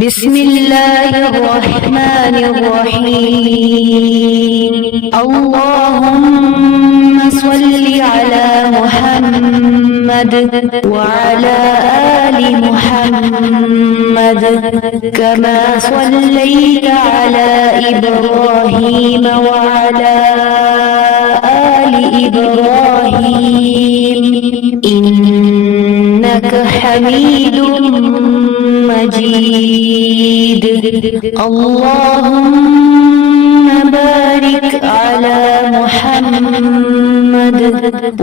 بسم الله الرحمن الرحيم. اللهم صل على محمد وعلى آل محمد كما صليت على إبراهيم وعلى آل إبراهيم إنك حميد مجيد. اللهم بارك على محمد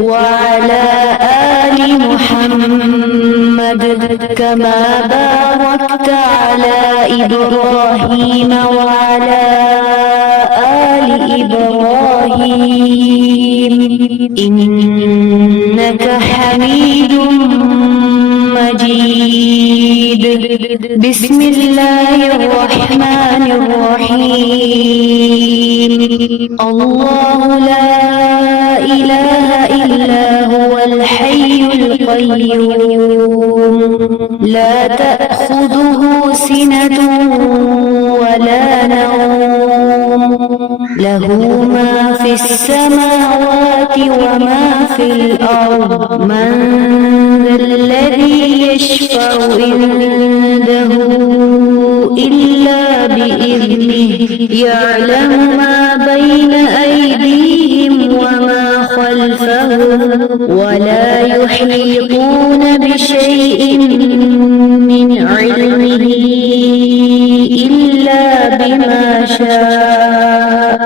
وعلى آل محمد كما باركت على إبراهيم وعلى آل إبراهيم إنك حميد مجيد. بسم الله الرحمن الرحيم. الله لا إله إلا هو الحي القيوم لا تأخذه سنة ولا نوم له ما في السماوات وما في الأرض من ذا الذي يشفع عنده إلا بإذنه يعلم ما بين أيديهم وما خلفهم ولا يحيطون بشيء من علمه إلا بما شاء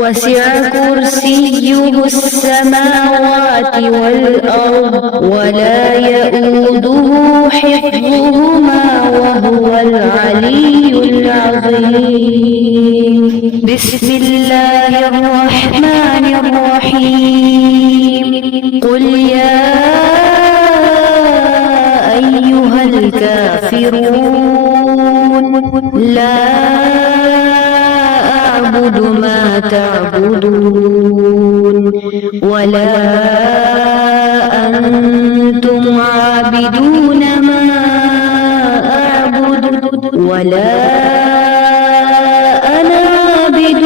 وسع كرسيه السماوات والأرض ولا يؤوده حفظهما وهو العلي العظيم. بسم الله الرحمن الرحيم. قل يا أيها الكافرون لا أعبد ما تعبدون ولا أنتم عابدون ما أعبد ولا أنا عابد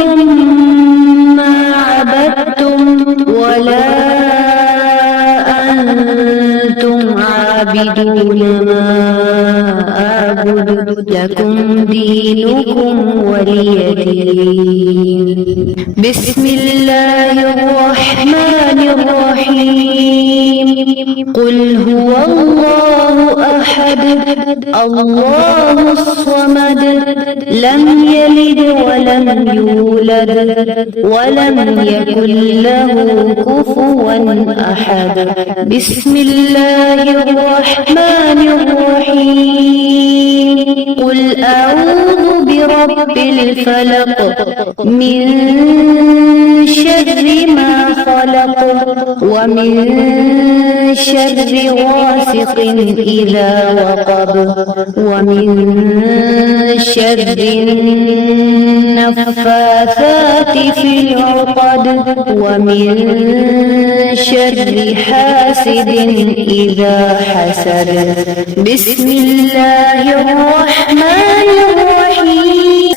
ما عبدتم ولا أنتم عابدون ما أعبد لكم دينكم ولي دين. بسم الله الرحمن الرحيم. قل هو الله أحد الله الصمد لم يلد ولم يولد ولم يكن له كفوا أحد. بسم الله الرحمن الرحيم. قل أعوذ برب الفلق من شر ما خلق ومن شر غاسق إذا وقب ومن شر النفاثات في العقد ومن شر حاسد إذا حسد. بسم الله الرحمن الرحيم.